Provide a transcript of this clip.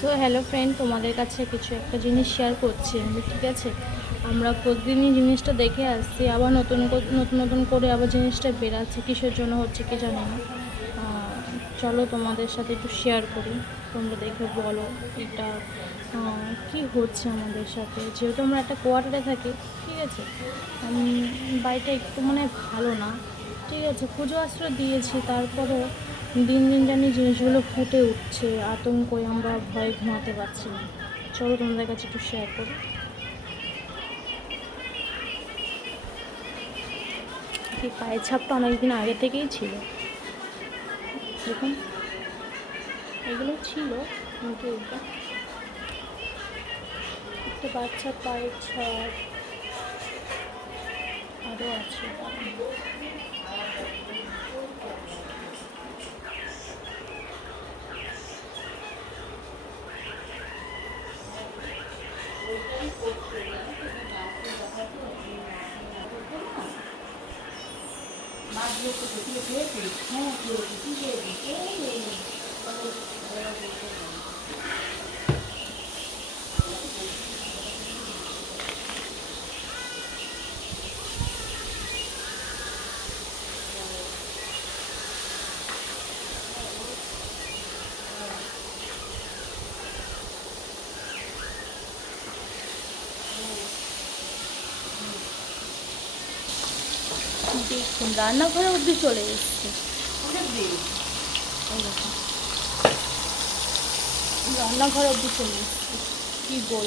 So hello friend, তোমাদের কাছে কিছু একটা জিনিস শেয়ার করছি আমি, ঠিক আছে? আমরা প্রতিদিনই জিনিসটা দেখে আসছি, আবার নতুন নতুন নতুন করে আবার জিনিসটা বেরাচ্ছে, কিসের জন্য হচ্ছে কি জানি না। চলো তোমাদের সাথে একটু শেয়ার করি, তোমরা দেখে বলো এটা কি হচ্ছে আমাদের সাথে। যেহেতু আমরা একটা কোয়ার্টারে থাকি, ঠিক আছে, বাড়িটা একটু মানে ভালো না, ঠিক আছে, পুজো আশ্রয় দিয়েছি, তারপরেও দিন দিন জানি জিনিসগুলো ফুটে উঠছে, আতঙ্কে আমরা ভয়ে ঘুমাতে পারছি না। চলো তোমাদের কাছে একটু শেয়ার করি। এই পায়ের ছাপটা অনেকদিন আগে থেকেই ছিল, দেখুন এগুলো ছিল, কিন্তু এটা একটা বাচ্চা পায়ের ছাপ আরও আছে। দেখুন রান্নাঘরে অবধি চলে এসছে, রান্নাঘরে অবধি চলে এসছে, কি বল।